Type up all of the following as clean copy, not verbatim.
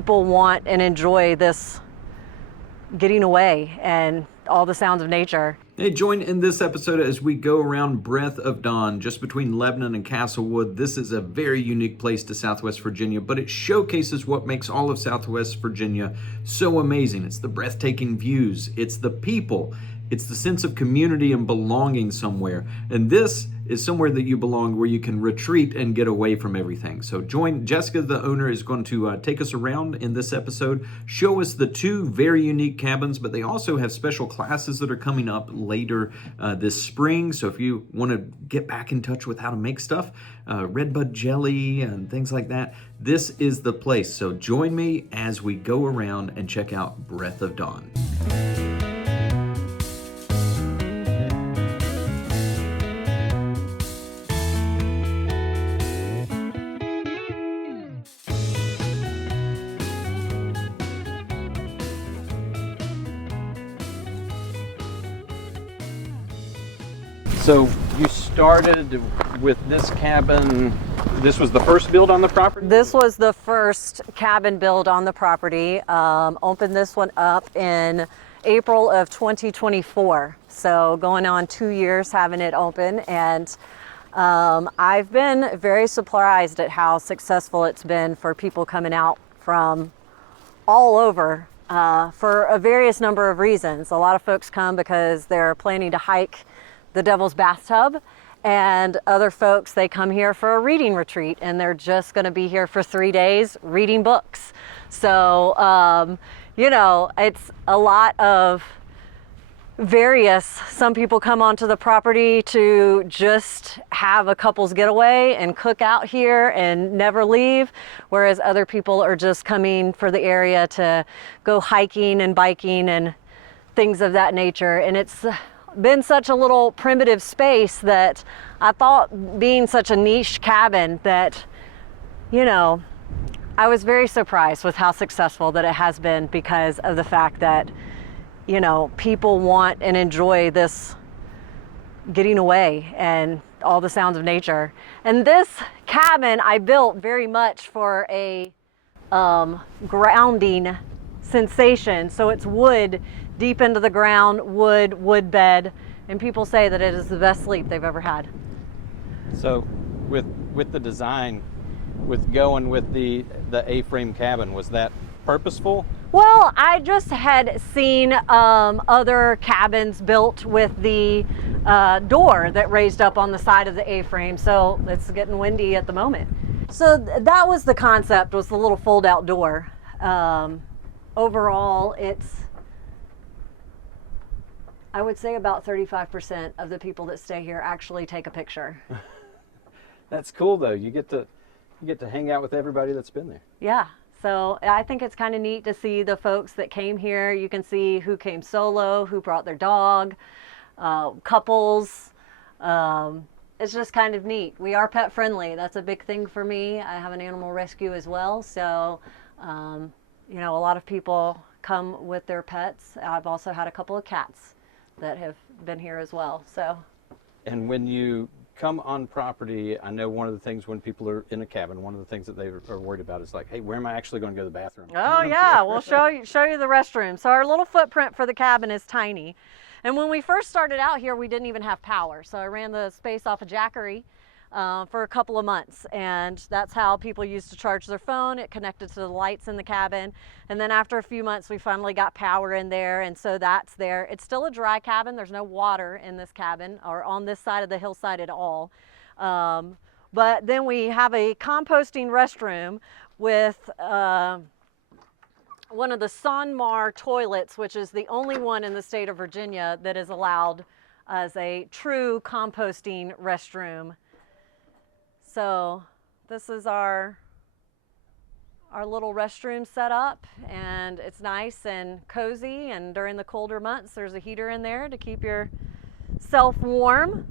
People want and enjoy this getting away and all the sounds of nature. Hey, join in this episode as we go around Breath of Dawn, just between Lebanon and Castlewood. This is a very unique place to Southwest Virginia, but it showcases what makes all of Southwest Virginia so amazing. It's the breathtaking views, it's the people, it's the sense of community and belonging somewhere. And this is somewhere that you belong, where you can retreat and get away from everything. So join Jessica, the owner, is going to take us around in this episode, show us the two very unique cabins, but they also have special classes that are coming up later this spring. So if you want to get back in touch with how to make stuff, redbud jelly and things like that, this is the place. So join me as we go around and check out Breath of Dawn. So you started with this cabin. This was the first build on the property? This was the first cabin build on the property. Opened this one up in April of 2024. So going on 2 years having it open. And I've been very surprised at how successful it's been for people coming out from all over for a various number of reasons. A lot of folks come because they're planning to hike the Devil's Bathtub, and other folks, they come here for a reading retreat and they're just going to be here for 3 days reading books. So you know, it's a lot of various. Some people come onto the property to just have a couple's getaway and cook out here and never leave, whereas other people are just coming for the area to go hiking and biking and things of that nature. And it's been such a little primitive space that I thought, being such a niche cabin, that, you know, I was very surprised with how successful that it has been, because of the fact that, you know, people want and enjoy this getting away and all the sounds of nature. And this cabin I built very much for a grounding sensation. So it's wood, deep into the ground, wood bed, and people say that it is the best sleep they've ever had. So with the design, with going with the A-frame cabin, was that purposeful? Well, I just had seen other cabins built with the door that raised up on the side of the A-frame. So it's getting windy at the moment. So that was the concept, was the little fold-out door. Overall, it's, I would say about 35% of the people that stay here actually take a picture. That's cool though. You get to hang out with everybody that's been there. Yeah. So I think it's kind of neat to see the folks that came here. You can see who came solo, who brought their dog, couples. It's just kind of neat. We are pet friendly. That's a big thing for me. I have an animal rescue as well. So, you know, a lot of people come with their pets. I've also had a couple of cats that have been here as well. So. And when you come on property, I know one of the things when people are in a cabin, one of the things that they are worried about is like, hey, where am I actually going to go to the bathroom? Oh yeah, we'll show you the restroom. So our little footprint for the cabin is tiny. And when we first started out here, we didn't even have power. So I ran the space off a Jackery for a couple of months, and that's how people used to charge their phone. It connected to the lights in the cabin, and then after a few months we finally got power in there, and so that's there. It's still a dry cabin. There's no water in this cabin or on this side of the hillside at all, but then we have a composting restroom with one of the Sonmar toilets, which is the only one in the state of Virginia that is allowed as a true composting restroom. So this is our little restroom set up, and it's nice and cozy, and during the colder months there's a heater in there to keep yourself warm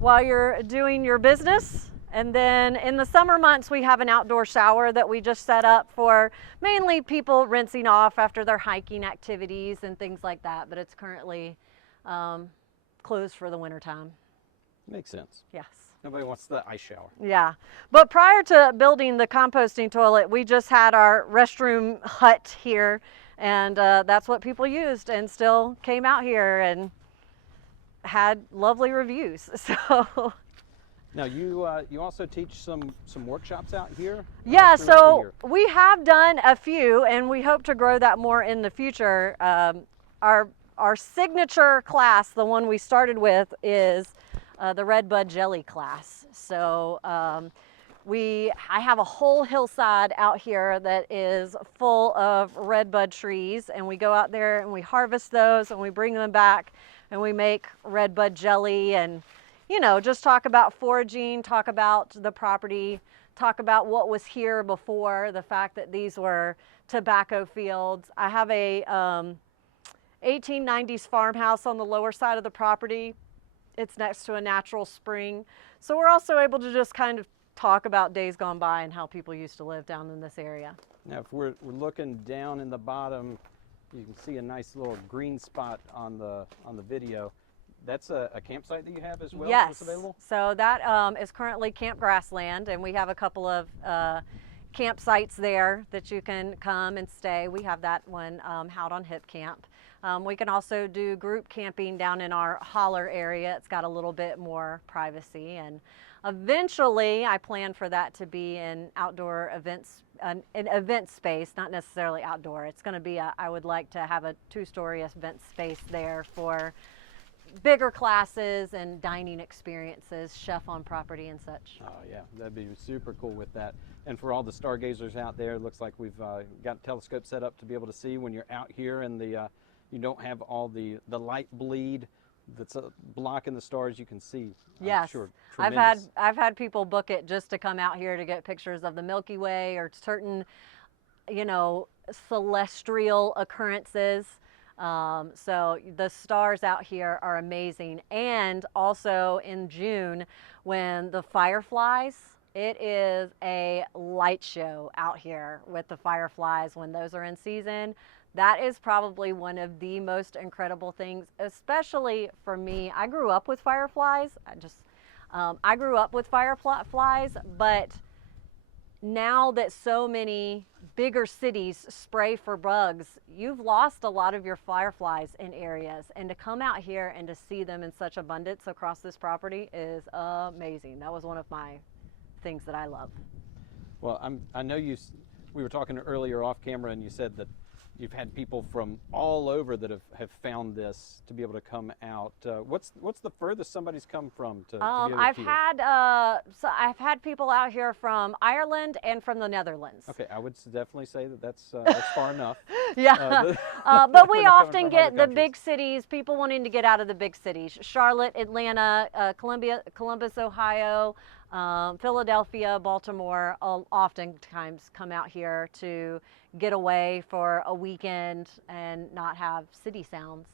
while you're doing your business. And then in the summer months we have an outdoor shower that we just set up for mainly people rinsing off after their hiking activities and things like that, but it's currently closed for the winter time. Makes sense. Yes. Nobody wants the ice shower. Yeah, but prior to building the composting toilet, we just had our restroom hut here, and that's what people used, and still came out here and had lovely reviews. So Now you also teach some workshops out here. yeah, throughout the so year. we have done a few, and we hope to grow that more in the future. Our signature class, the one we started with, is the Red Bud Jelly class. So I have a whole hillside out here that is full of red bud trees, and we go out there and we harvest those and we bring them back and we make red bud jelly, and just talk about foraging, talk about the property, talk about what was here before, the fact that these were tobacco fields. I have a 1890s farmhouse on the lower side of the property. It's next to a natural spring. So we're also able to just kind of talk about days gone by and how people used to live down in this area. Now, if we're looking down in the bottom, you can see a nice little green spot on the video. That's a campsite that you have as well? Yes. That's available? So that is currently Camp Grassland, and we have a couple of campsites there that you can come and stay. We have that one out on Hip Camp. We can also do group camping down in our holler area. It's got a little bit more privacy, and eventually I plan for that to be an outdoor events, an event space, not necessarily outdoor. It's going to be I would like to have a 2-story event space there for bigger classes and dining experiences, chef on property and such. Oh yeah, that'd be super cool with that. And for all the stargazers out there, it looks like we've got a telescope set up to be able to see when you're out here, and you don't have all the light bleed that's blocking the stars. You can see. Yes, sure, I've tremendous. had people book it just to come out here to get pictures of the Milky Way or certain, celestial occurrences. So the stars out here are amazing. And also in June, when the fireflies, it is a light show out here with the fireflies when those are in season. That is probably one of the most incredible things, especially for me. I grew up with fireflies. I grew up with fireflies, but now that so many bigger cities spray for bugs, you've lost a lot of your fireflies in areas, and to come out here and to see them in such abundance across this property is amazing. That was one of my things that I love. Well, I know we were talking earlier off camera, and you said that you've had people from all over that have found this to be able to come out. What's the furthest somebody's come from to be able to I've hear? I've had people out here from Ireland and from the Netherlands. Okay, I would definitely say that's far enough. Yeah, but we They're coming often from get other the countries. big cities, people wanting to get out of the big cities. Charlotte, Atlanta, Columbus, Ohio, Philadelphia, Baltimore, oftentimes come out here to get away for a weekend and not have city sounds.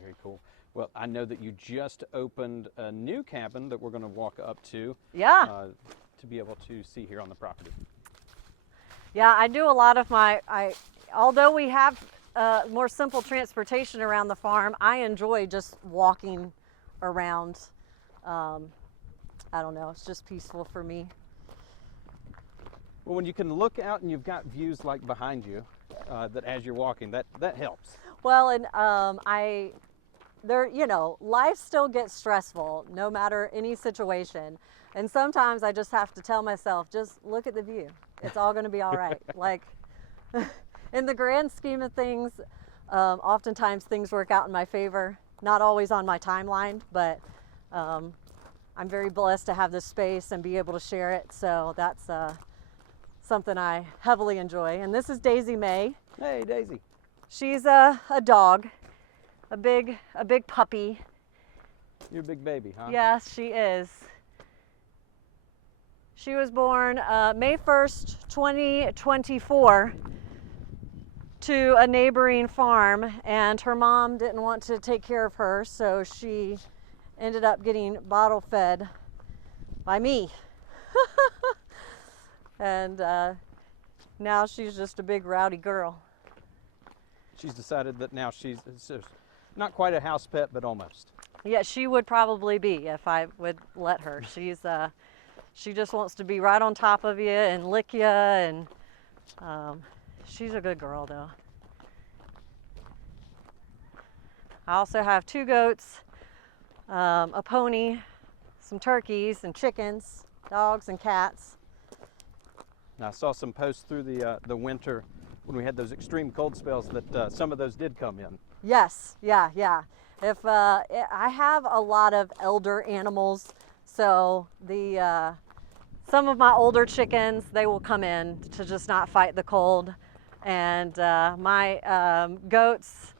Very cool. Well, I know that you just opened a new cabin that we're going to walk up to. Yeah. To be able to see here on the property. Yeah, I do a lot of although we have more simple transportation around the farm, I enjoy just walking around. I don't know, it's just peaceful for me. Well, when you can look out and you've got views like behind you, that as you're walking, that helps. Well, and life still gets stressful no matter any situation. And sometimes I just have to tell myself, just look at the view. It's all going to be all right. Like, in the grand scheme of things, oftentimes things work out in my favor. Not always on my timeline, but I'm very blessed to have this space and be able to share it. So that's something I heavily enjoy. And this is Daisy May. Hey, Daisy. She's a dog, a big puppy. You're a big baby, huh? Yes, she is. She was born May 1st, 2024 to a neighboring farm, and her mom didn't want to take care of her, so she ended up getting bottle fed by me. And now she's just a big rowdy girl. She's decided that now she's not quite a house pet, but almost. Yeah, she would probably be if I would let her. She just wants to be right on top of you and lick you, and she's a good girl though. I also have 2 goats, a pony, some turkeys and chickens, dogs and cats. Now, I saw some posts through the winter when we had those extreme cold spells that some of those did come in. Yes, yeah, yeah. If I have a lot of elder animals, so the some of my older chickens, they will come in to just not fight the cold, and my goats,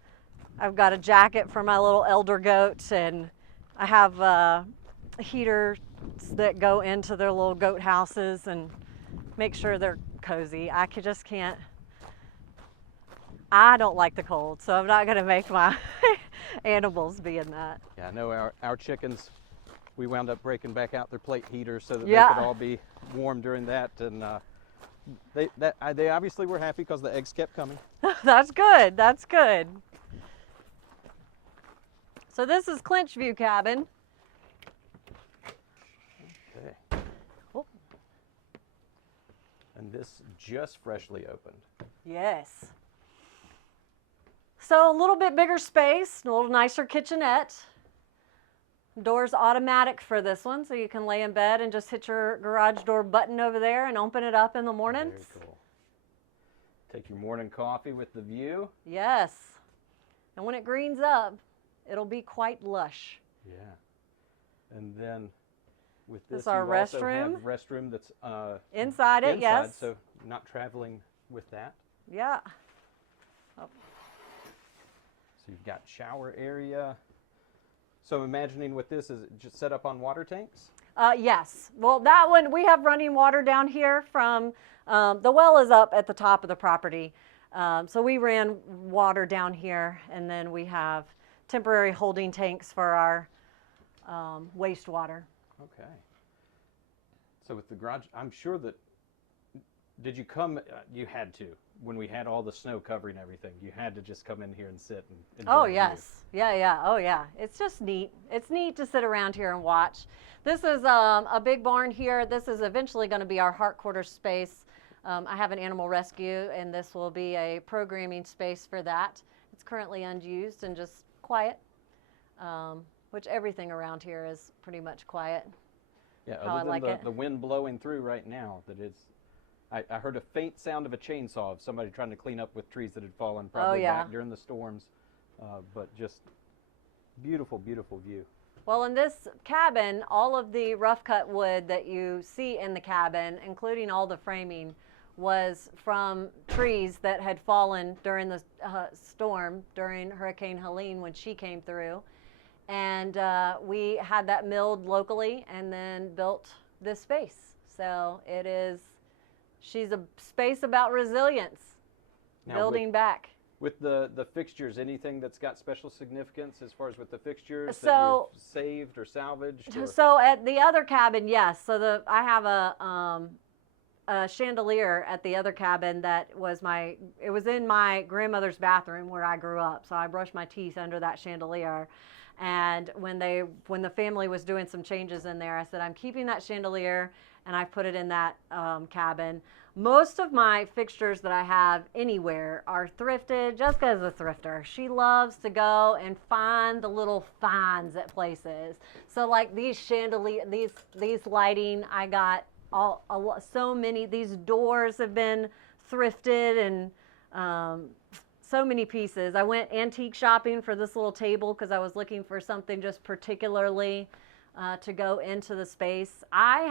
I've got a jacket for my little elder goat, and I have heaters that go into their little goat houses and make sure they're cozy. Just can't. I don't like the cold, so I'm not going to make my animals be in that. Yeah, I know our chickens, we wound up breaking back out their plate heaters so that Yeah. they could all be warm during that, and they obviously were happy because the eggs kept coming. That's good. That's good. So this is Clinch View Cabin. Okay. Oh. And this just freshly opened. Yes. So a little bit bigger space, a little nicer kitchenette. Door's automatic for this one, so you can lay in bed and just hit your garage door button over there and open it up in the mornings. Very cool. Take your morning coffee with the view. Yes. And when it greens up, it'll be quite lush. Yeah. And then with This this, is our you also restroom. have restroom that's Inside it, yes. so not traveling with that. Yeah. So you've got shower area. So I'm imagining with this, is it just set up on water tanks? Yes. Well, that one, we have running water down here from, the well is up at the top of the property. So we ran water down here, and then we have temporary holding tanks for our wastewater. Okay. So with the garage, I'm sure that, did you come, you had to, when we had all the snow covering everything, you had to just come in here and sit and enjoy Oh, the view. yes. Yeah, yeah. Oh, yeah. It's just neat. It's neat to sit around here and watch. This is a big barn here. This is eventually going to be our heart quarters space. I have an animal rescue, and this will be a programming space for that. It's currently unused and just quiet, which everything around here is pretty much quiet. Yeah, How I other like than it. the wind blowing through right now, that it's, I heard a faint sound of a chainsaw of somebody trying to clean up with trees that had fallen probably yeah. back during the storms, but just beautiful, beautiful view. Well, in this cabin, all of the rough cut wood that you see in the cabin, including all the framing, was from trees that had fallen during the storm, during Hurricane Helene when she came through. And we had that milled locally and then built this space. So it is, she's a space about resilience, Now, building back. With the fixtures, anything that's got special significance as far as with the fixtures that So- you've saved or salvaged? Or? So at the other cabin, yes. So I have a chandelier at the other cabin that was it was in my grandmother's bathroom where I grew up. So I brushed my teeth under that chandelier. And when the family was doing some changes in there, I said, I'm keeping that chandelier, and I put it in that cabin. Most of my fixtures that I have anywhere are thrifted. Jessica is a thrifter. She loves to go and find the little finds at places. So like these chandelier, these lighting, I got so many. These doors have been thrifted, and so many pieces. I went antique shopping for this little table because I was looking for something just particularly to go into the space. I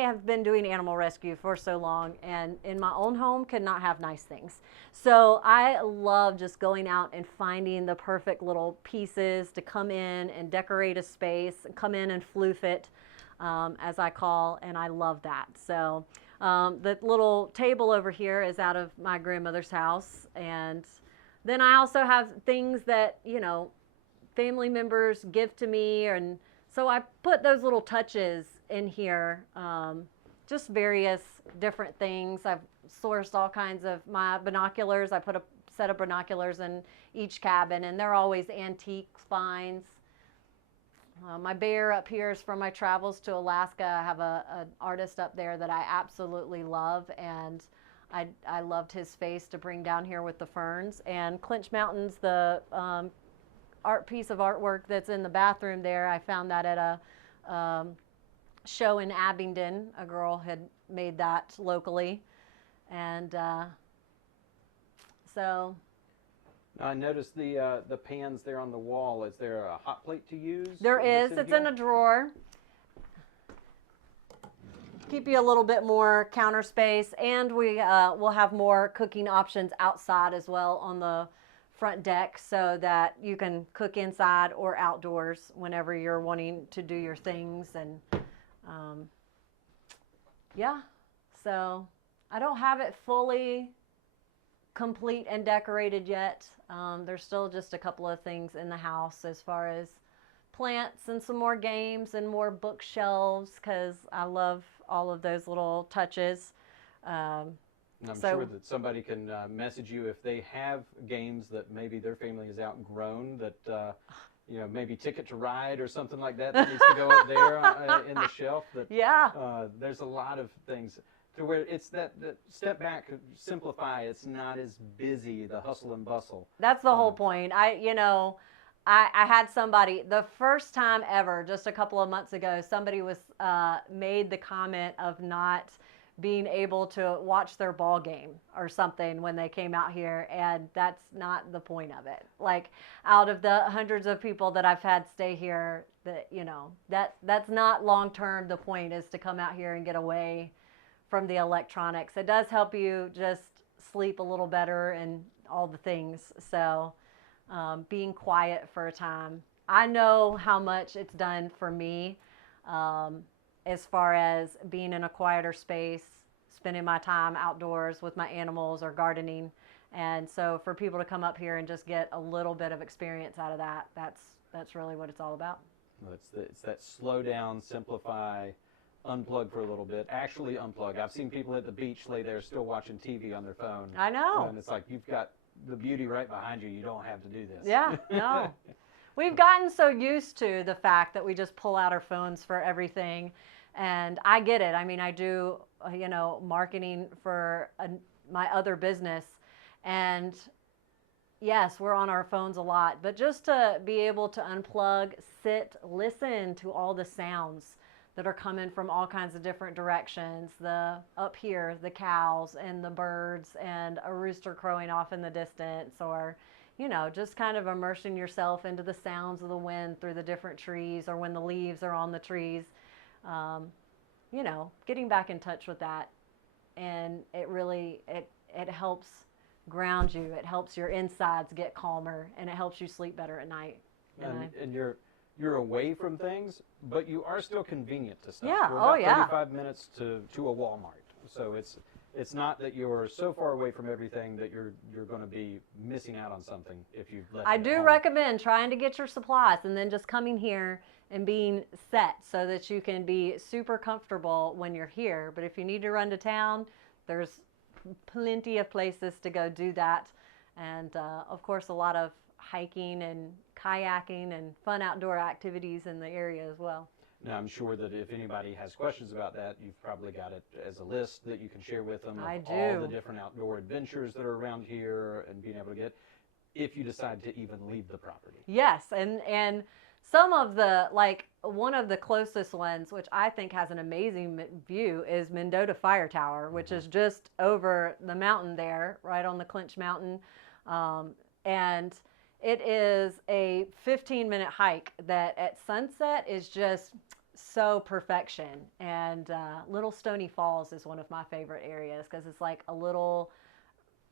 have been doing animal rescue for so long, and in my own home could not have nice things. So I love just going out and finding the perfect little pieces to come in and decorate a space, come in and floof it, as I call, and I love that. So the little table over here is out of my grandmother's house, and then I also have things that, family members give to me, and so I put those little touches in here, just various different things. I've sourced all kinds of my binoculars. I put a set of binoculars in each cabin, and they're always antique finds. My bear up here is from my travels to Alaska. I have an artist up there that I absolutely love, and I loved his face to bring down here with the ferns. And Clinch Mountains, the art piece of artwork that's in the bathroom there, I found that at a show in Abingdon. A girl had made that locally, and so. I noticed the pans there on the wall. Is there a hot plate to use? There is. It's in a drawer. Keep you a little bit more counter space, and we will have more cooking options outside as well on the front deck, so that you can cook inside or outdoors whenever you're wanting to do your things. And yeah, so I don't have it fully complete and decorated yet. There's still just a couple of things in the house as far as plants and some more games and more bookshelves, because I love all of those little touches. I'm sure that somebody can message you if they have games that maybe their family has outgrown, that you know, maybe Ticket to Ride or something like that that needs to go up there in the shelf. That, yeah. There's a lot of things to where it's that step back, simplify. It's not as busy, the hustle and bustle. That's the whole point. I had somebody, the first time ever, just a couple of months ago, somebody was made the comment of not being able to watch their ball game or something when they came out here, and that's not the point of it. Like, out of the hundreds of people that I've had stay here, that, you know, that's not long term. The point is to come out here and get away from the electronics. It does help you just sleep a little better and all the things. So being quiet for a time, I know how much it's done for me, as far as being in a quieter space, spending my time outdoors with my animals or gardening. And so for people to come up here and just get a little bit of experience out of that, that's really what it's all about. Well, it's that slow down, simplify, unplug for a little bit, actually unplug. I've seen people at the beach lay there still watching TV on their phone. I know. And it's like, you've got the beauty right behind you. You don't have to do this. Yeah, no. We've gotten so used to the fact that we just pull out our phones for everything. And I get it. I mean, I do, you know, marketing for my other business. And yes, we're on our phones a lot. But just to be able to unplug, sit, listen to all the sounds that are coming from all kinds of different directions. Up here, the cows and the birds and a rooster crowing off in the distance, or, you know, just kind of immersing yourself into the sounds of the wind through the different trees, or when the leaves are on the trees. You know, getting back in touch with that. And it really, it helps ground you. It helps your insides get calmer, and it helps you sleep better at night. And you're away from things, but you are still convenient to stuff. Yeah. We're Oh, about yeah. 35 minutes to a Walmart. So it's not that you're so far away from everything that you're going to be missing out on something if you've left. I it at do home. recommend trying to get your supplies and then just coming here and being set so that you can be super comfortable when you're here. But if you need to run to town, there's plenty of places to go do that. And of course, a lot of hiking and kayaking and fun outdoor activities in the area as well. Now, I'm sure that if anybody has questions about that, you've probably got it as a list that you can share with them. I of do. All the different outdoor adventures that are around here, and being able to get, if you decide to even leave the property. Yes, and some of the, like, one of the closest ones, which I think has an amazing view, is Mendota Fire Tower, which is just over the mountain there, right on the Clinch Mountain. And it is a 15-minute hike that at sunset is just so perfection. And Little Stony Falls is one of my favorite areas, because it's like a little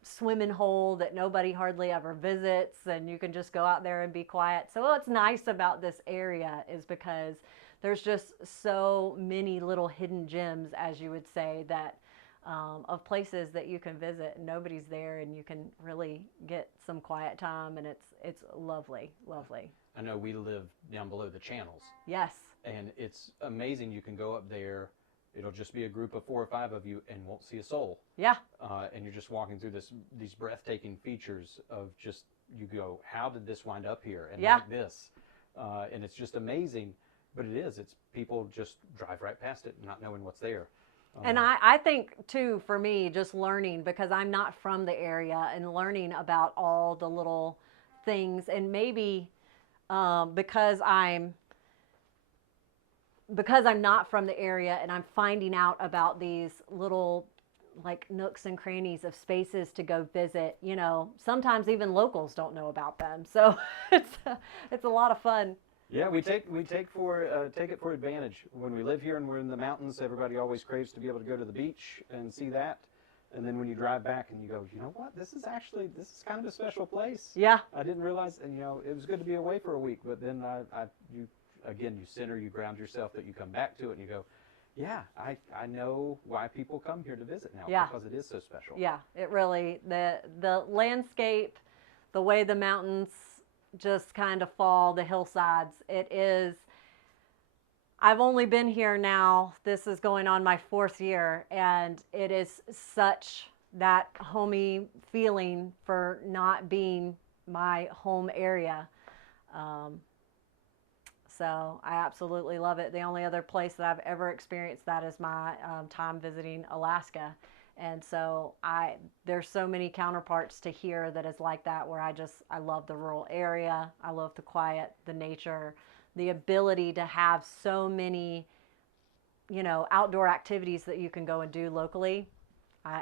swimming hole that nobody hardly ever visits, and you can just go out there and be quiet. So what's nice about this area is because there's just so many little hidden gems, as you would say, that of places that you can visit and nobody's there, and you can really get some quiet time, and it's lovely, lovely. I know we live down below the channels. Yes. And it's amazing. You can go up there. It'll just be a group of 4 or 5 of you, and won't see a soul. Yeah. And you're just walking through these breathtaking features of just, you go, how did this wind up here? And Yeah. like this. and it's just amazing. But it is. It's people just drive right past it, not knowing what's there. And I think too, for me, just learning, because I'm not from the area, and learning about all the little things, and maybe because I'm not from the area, and I'm finding out about these little like nooks and crannies of spaces to go visit. You know, sometimes even locals don't know about them, so it's a lot of fun. Yeah, we take it for advantage. When we live here and we're in the mountains, everybody always craves to be able to go to the beach and see that. And then when you drive back and you go, you know what? This is kind of a special place. Yeah. I didn't realize, and it was good to be away for a week. But then you center, you ground yourself, that you come back to it and you go, yeah, I know why people come here to visit now, Yeah. because it is so special. Yeah, it really, the landscape, the way the mountains just kind of fall, the hillsides, it is, I've only been here now, this is going on my 4th year, and it is such that homey feeling for not being my home area. So I absolutely love it. The only other place that I've ever experienced that is my time visiting Alaska. And so there's so many counterparts to here that is like that, where I love the rural area. I love the quiet, the nature, the ability to have so many, outdoor activities that you can go and do locally.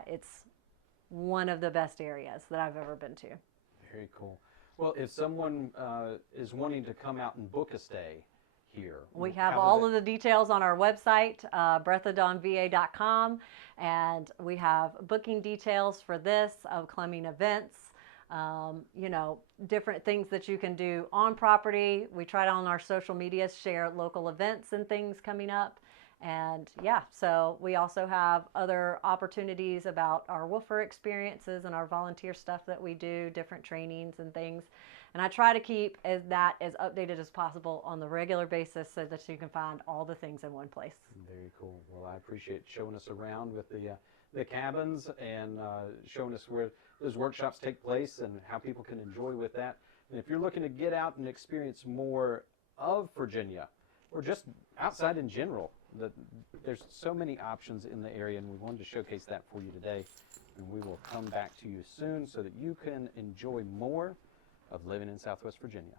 It's one of the best areas that I've ever been to. Very cool. Well, if someone is wanting to come out and book a stay here, we have all of the details on our website, breathofdawnva.com, and we have booking details for this, upcoming events, different things that you can do on property. We try to, on our social media, share local events and things coming up. And yeah, so we also have other opportunities about our woofer experiences and our volunteer stuff that we do, different trainings and things. And I try to keep that as updated as possible on the regular basis, so that you can find all the things in one place. Very cool. Well, I appreciate showing us around with the cabins, and showing us where those workshops take place and how people can enjoy with that. And if you're looking to get out and experience more of Virginia, or just outside in general, there's so many options in the area, and we wanted to showcase that for you today. And we will come back to you soon so that you can enjoy more of living in Southwest Virginia.